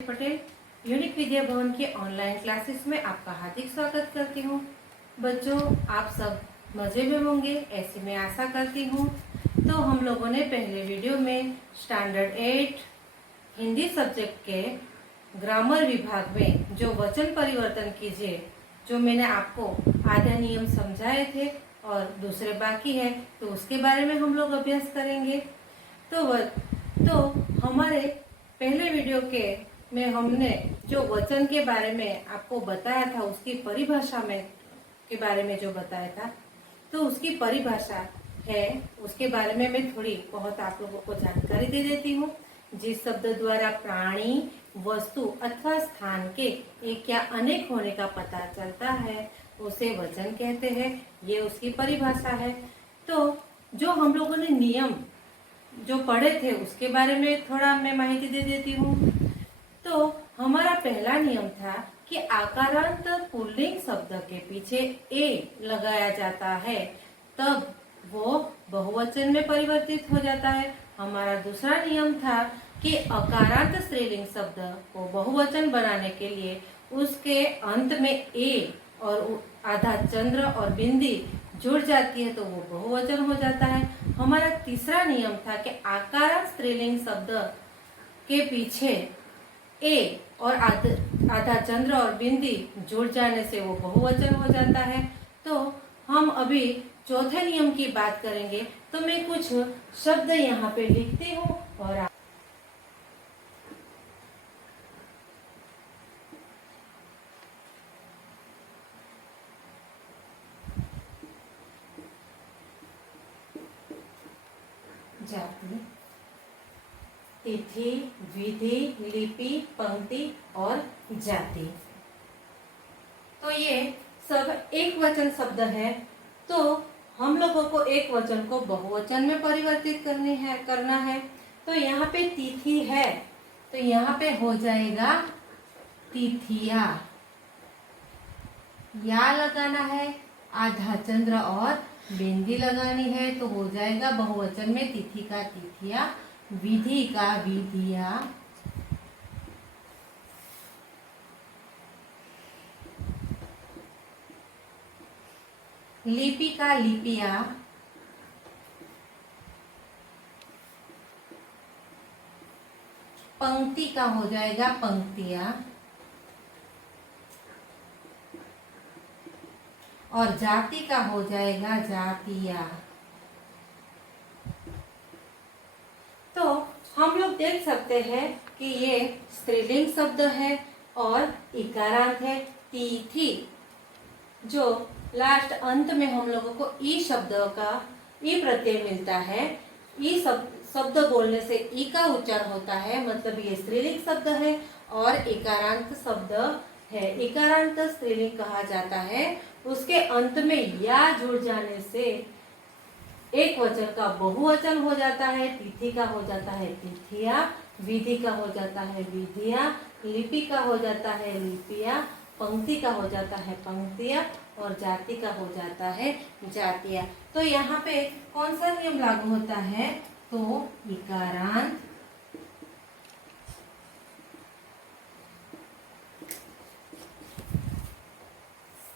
Patel unique Vidya Bhavan के online classes में आपका हार्दिक स्वागत करती हूँ। बच्चों, आप सब मजे में होंगे ऐसी मैं आशा करती हूँ। तो हम लोगों ने पहले वीडियो में स्टैंडर्ड 8 हिंदी सब्जेक्ट के ग्रामर विभाग में जो वचन परिवर्तन कीजिए, जो मैंने आपको आधा नियम समझाए थे और दूसरे बाकी है, तो उसके बारे में हम लोग अभ्यास करेंगे। तो हमारे पहले वीडियो में हमने जो वचन के बारे में आपको बताया था, उसकी परिभाषा के बारे में जो बताया था, तो उसकी परिभाषा है, उसके बारे में मैं थोड़ी बहुत आप लोगों को जानकारी दे देती हूँ। जिस शब्द द्वारा प्राणी, वस्तु अथवा स्थान के एक या अनेक होने का पता चलता है, उसे वचन कहते हैं। ये उसकी परिभाषा है। तो जो हम लोगों ने नियम जो पढ़े थे, उसके बारे में थोड़ा मैं माहिती दे देती हूँ। तो हमारा पहला नियम था कि आकारांत पुल्लिंग शब्द के पीछे ए लगाया जाता है, तब वो बहुवचन में परिवर्तित हो जाता है। हमारा दूसरा नियम था कि अकारांत स्त्रीलिंग शब्द को बहुवचन बनाने के लिए उसके अंत में ए और आधा चंद्र और बिंदी जुड़ जाती है, तो वो बहुवचन हो जाता है। हमारा तीसरा नियम था कि आकारांत स्त्रीलिंग शब्द के पीछे ए और आधा चंद्र और बिंदी जुड़ जाने से वो बहुवचन हो जाता है। तो हम अभी चौथे नियम की बात करेंगे। तो मैं कुछ शब्द यहाँ पे लिखती हूँ और जाति, तिथि, विधि, लिपि, पंक्ति और जाति। तो ये सब एक वचन शब्द है। तो हम लोगों को एक वचन को बहुवचन में परिवर्तित करना है। तो यहाँ पे तिथि है, तो यहाँ पे हो जाएगा तिथिया। या लगाना है, आधा चंद्र और बिंदी लगानी है, तो हो जाएगा बहुवचन में तिथि का तिथिया, विधि का विधिया, लिपि का लिपिया, पंक्ति का हो जाएगा पंक्तिया, और जाति का हो जाएगा जातिया। तो हम लोग देख सकते हैं कि ये स्त्रीलिंग शब्द है और इकारांत है। तिथि, जो लास्ट अंत में हम लोगों को ई शब्द का ई प्रत्यय मिलता है, ई शब्द बोलने से ई का उच्चारण होता है, मतलब ये स्त्रीलिंग शब्द है और इकारांत शब्द है। इकारांत स्त्रीलिंग कहा जाता है। उसके अंत में या जुड़ जाने से एक वचन का बहुवचन हो जाता है। तिथि का हो जाता है तिथिया, विधि का हो जाता है विधिया, लिपि का हो जाता है लिपिया, पंक्ति का हो जाता है पंक्तिया और जाति का हो जाता है जातिया। तो यहाँ पे कौन सा नियम लागू होता है? तो इकारांत,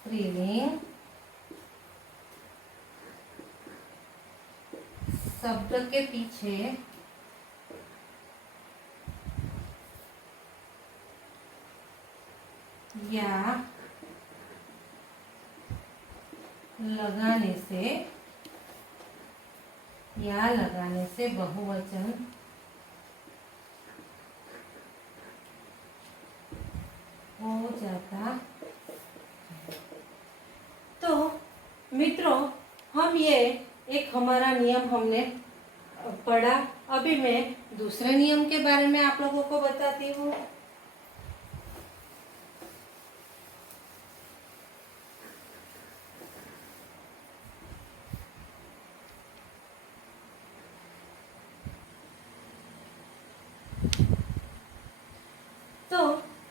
स्त्रीलिंग शब्द के पीछे या लगाने से बहुवचन हो जाता है। तो मित्रों, हम ये एक हमारा नियम हमने पढ़ा। अभी मैं दूसरे नियम के बारे में आप लोगों को बताती हूँ। तो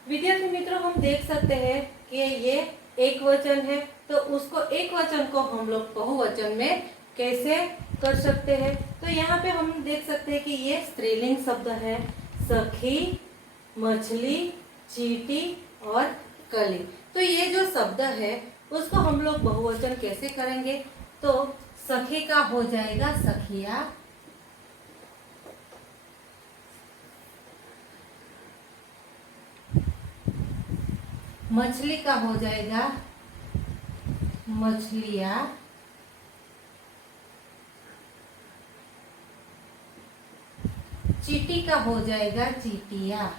विद्यार्थी मित्रों, हम देख सकते हैं कि ये एक वचन है, तो उसको एक वचन को हम लोग बहुवचन में कैसे कर सकते हैं। तो यहाँ पे हम देख सकते हैं कि ये स्त्रीलिंग शब्द है। सखी, मछली, चींटी और कली। तो ये जो शब्द है उसको हम लोग बहुवचन कैसे करेंगे? तो सखी का हो जाएगा सखिया, मछली का हो जाएगा मछलिया, चींटी का हो जाएगा चींटिया,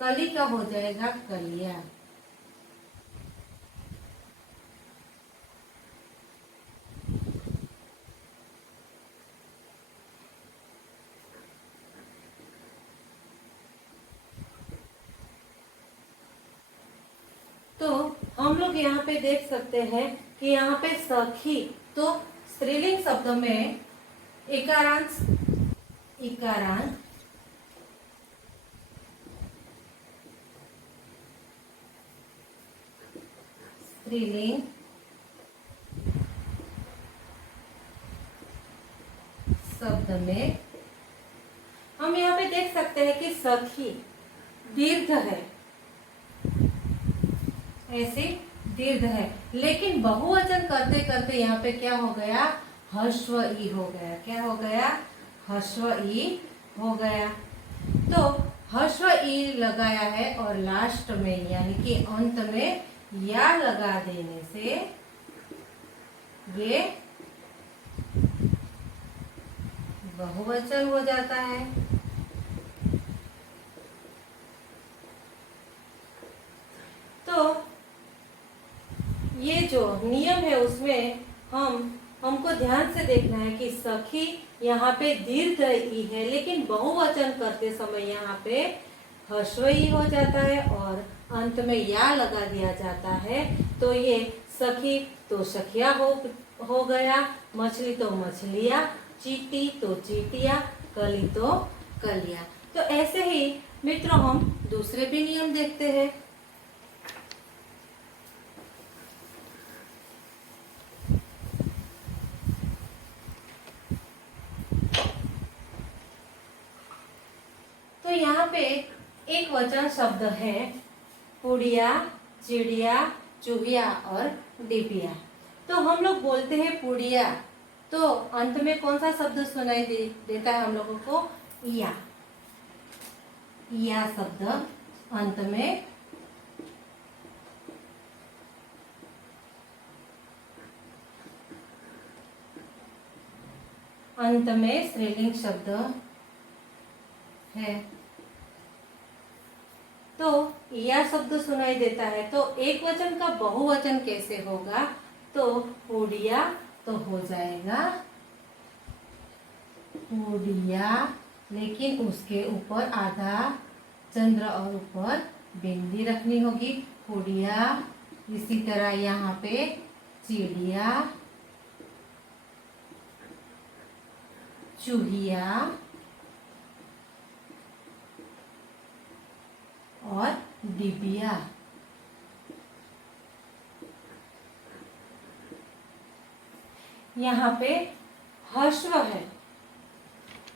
कली का हो जाएगा कलिया। तो हम लोग यहाँ पे देख सकते हैं कि यहाँ पे सखी तो स्त्रीलिंग शब्द में इकारांत, इकारांत, स्त्रीलिंग शब्द में हम यहाँ पे देख सकते हैं कि सखी दीर्घ है, ऐसे दीर्घ है, लेकिन बहुवचन करते करते यहाँ पे क्या हो गया? ह्रस्व ई हो गया। क्या हो गया? ह्रस्व ई हो गया। तो ह्रस्व ई लगाया है और लास्ट में यानी कि अंत में या लगा देने से ये बहुवचन हो जाता है। तो ये जो नियम है उसमें हमको ध्यान से देखना है कि सखी यहाँ पे दीर्घ ई है, लेकिन बहुवचन करते समय यहाँ पे ह्रस्व ई हो जाता है और अंत में या लगा दिया जाता है। तो ये सखी तो सखिया हो गया, मछली तो मछलिया, चींटी तो चींटिया, कली तो कलिया। तो ऐसे ही मित्रों हम दूसरे भी नियम देखते हैं। तो यहाँ पे एक वचन शब्द है पुड़िया, चिड़िया, चूहिया और डिबिया। तो हम लोग बोलते हैं पुड़िया, तो अंत में कौन सा शब्द सुनाई देता है हम लोगों को? या। या शब्द अंत में स्त्रीलिंग शब्द है। तो या शब्द सुनाई देता है, तो एक वचन का बहुवचन कैसे होगा? तो पुड़िया तो हो जाएगा पुड़िया, लेकिन उसके ऊपर आधा चंद्र और ऊपर बिंदी रखनी होगी, पुड़िया। इसी तरह यहाँ पे चिड़िया, चूहिया और डिबिया। यहाँ पे ह्रस्व है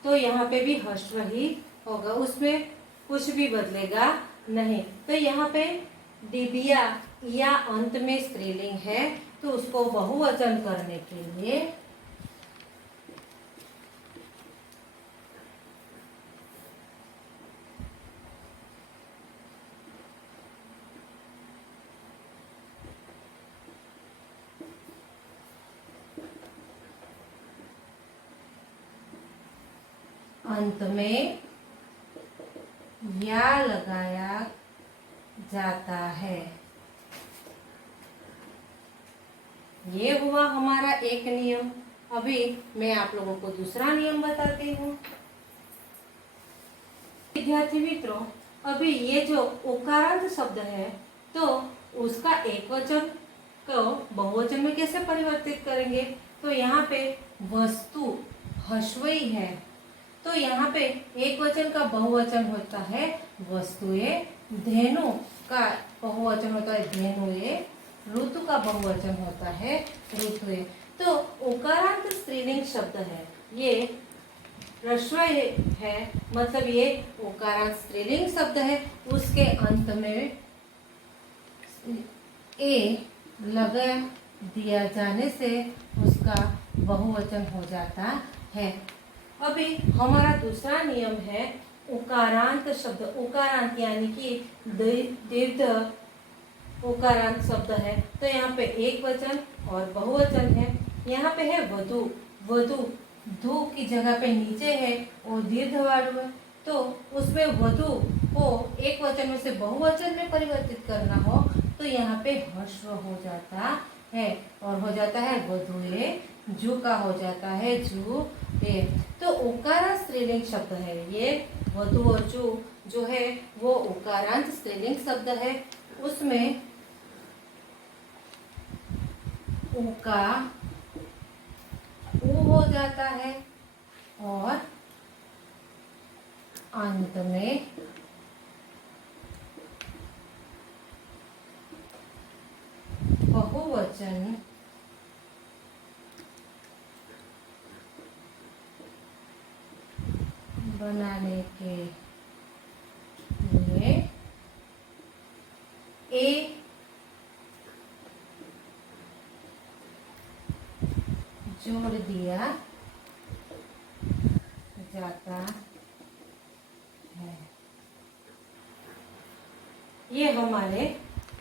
तो यहाँ पे भी ह्रस्व ही होगा, उसमें कुछ भी बदलेगा नहीं। तो यहाँ पे डिबिया या अंत में स्त्रीलिंग है, तो उसको बहुवचन करने के लिए अंत में या लगाया जाता है। ये हुआ हमारा एक नियम। अभी मैं आप लोगों को दूसरा नियम बताती हूँ। विद्यार्थी मित्रों, अभी ये जो उकारांत शब्द है तो उसका एक वचन को बहुवचन में कैसे परिवर्तित करेंगे? तो यहाँ पे वस्तु ह्रस्वी है, तो यहाँ पे एक वचन का बहुवचन होता है वस्तुएं, धेनु का बहुवचन होता है धेनुए, ऋतु का बहुवचन होता है ऋतुएं। तो उकारांत स्त्रीलिंग शब्द है, ये ह्रस्व है, मतलब ये उकारांत स्त्रीलिंग शब्द है, उसके अंत में ए लगा दिया जाने से उसका बहुवचन हो जाता है। अभी हमारा दूसरा नियम है उकारांत शब्द। उकारांत यानी कि दीर्घ उकारांत शब्द है, तो यहाँ पे एक वचन और बहुवचन है। यहाँ पे है वधु। वधु धु की जगह पे नीचे है और दीर्घवाणु है, तो उसमें वधु को एक वचन में से बहुवचन में परिवर्तित करना हो तो यहाँ पे ह्रस्व हो जाता है और हो जाता है वधुए। जू का हो जाता है जू ए। तो उकारांत स्त्रीलिंग शब्द है ये। वधु और जू जो है वो उकारांत स्त्रीलिंग शब्द है। उसमें उका ऊ हो जाता है और अंत में बहुवचन बनाने के लिए ए जोड़ दिया जाता है। ये हमारे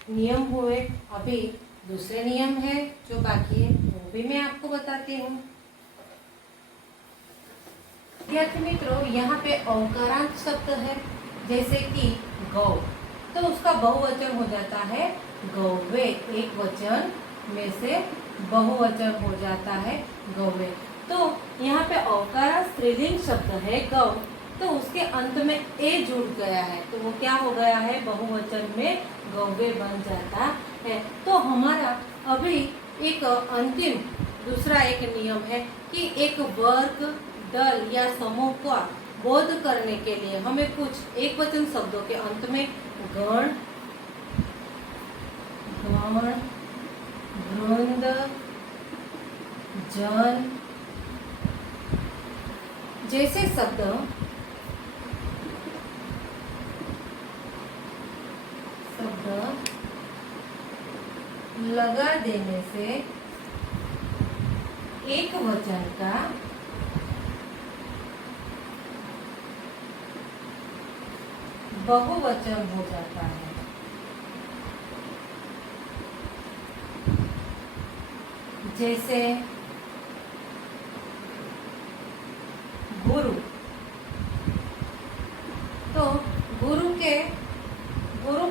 नियम हुए। अभी दूसरे नियम है जो बाकी है वो भी मैं आपको बताती हूँ। विद्यार्थी मित्रों, यहाँ पे औकारांत शब्द है, जैसे कि गौ, तो उसका बहुवचन हो जाता है गौवे। एक वचन में से बहुवचन हो जाता है गौवे। तो यहाँ पे औकारांत स्त्रीलिंग शब्द है गौ, तो उसके अंत में ए जुड़ गया है, तो वो क्या हो गया है, बहुवचन में गौवे बन जाता है। तो हमारा अभी एक अंतिम दूसरा एक नियम है कि एक वर्ग, दल या समूह का बोध करने के लिए हमें कुछ एक वचन शब्दों के अंत में गण, गण, वृंद, जन जैसे शब्द लगा देने से एक वचन का बहुवचन हो जाता है। जैसे गुरु, तो गुरु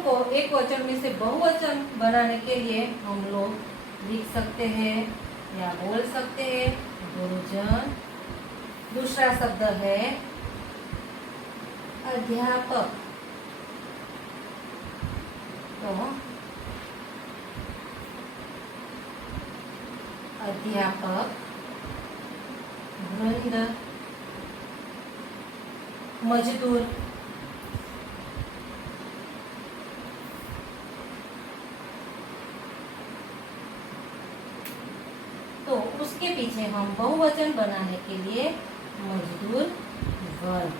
को एक वचन में से बहुवचन बनाने के लिए हम लोग लिख सकते हैं या बोल सकते हैं गुरुजन। दूसरा शब्द है अध्यापक, तो अध्यापक, वृंद, मजदूर, तो उसके पीछे हम बहुवचन बनाने के लिए मजदूर वर्ग।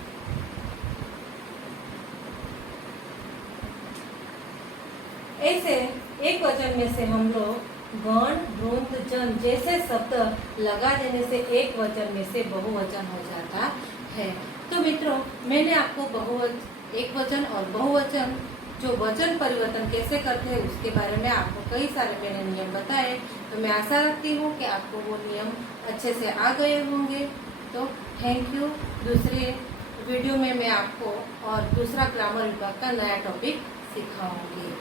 ऐसे एक वचन में से हम लोग गण, वृंद, जन जैसे शब्द लगा देने से एक वचन में से बहुवचन हो जाता है। तो मित्रों, मैंने आपको एक वचन और बहुवचन जो वचन परिवर्तन कैसे करते हैं उसके बारे में आपको कई सारे मैंने नियम बताए। तो मैं आशा रखती हूँ कि आपको वो नियम अच्छे से आ गए होंगे। तो थैंक यू। दूसरे वीडियो में मैं आपको और दूसरा ग्रामर विभाग का नया टॉपिक सिखाऊंगी।